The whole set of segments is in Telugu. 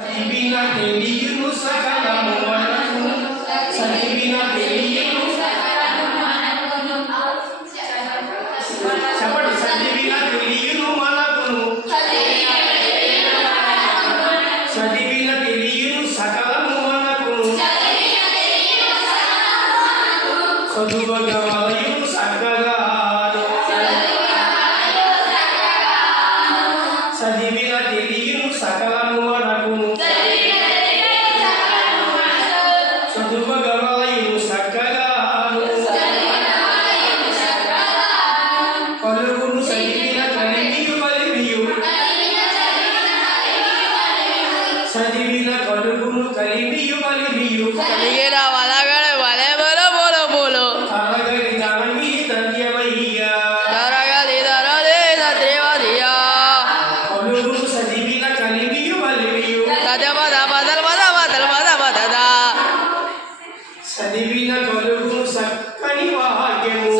చదివిన తెలియను సకలము మనకు చదివిన తెలియను చెప్పండి చదివిన తెలియను మనకును చదివిన తెలియను సకలము మనకును చదువగలయు సకలాలు చదివిన కలుగును కలిమియు కలిమియు కలిగిన వలగడు వలె బోలో బోలో బోలో. తరగని తనమి తల్యమయ్యా దరగలి దరలే దేవదియా పలువురు చదివిన కలిమియు కలిమియు తద పద బదల్ పద బదల్ పద బదదా చదివిన కలుగును సక్కని భాగ్యము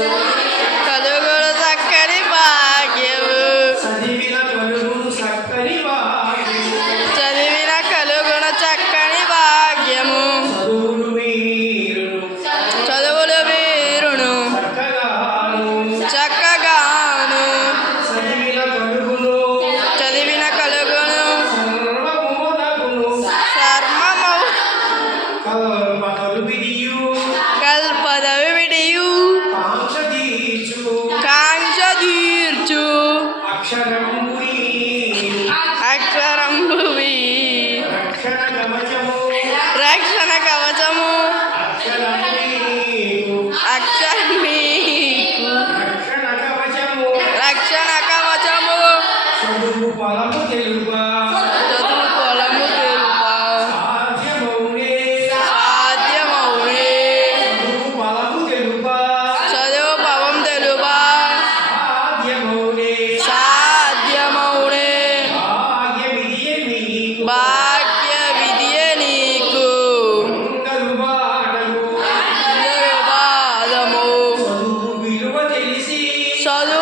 Solo.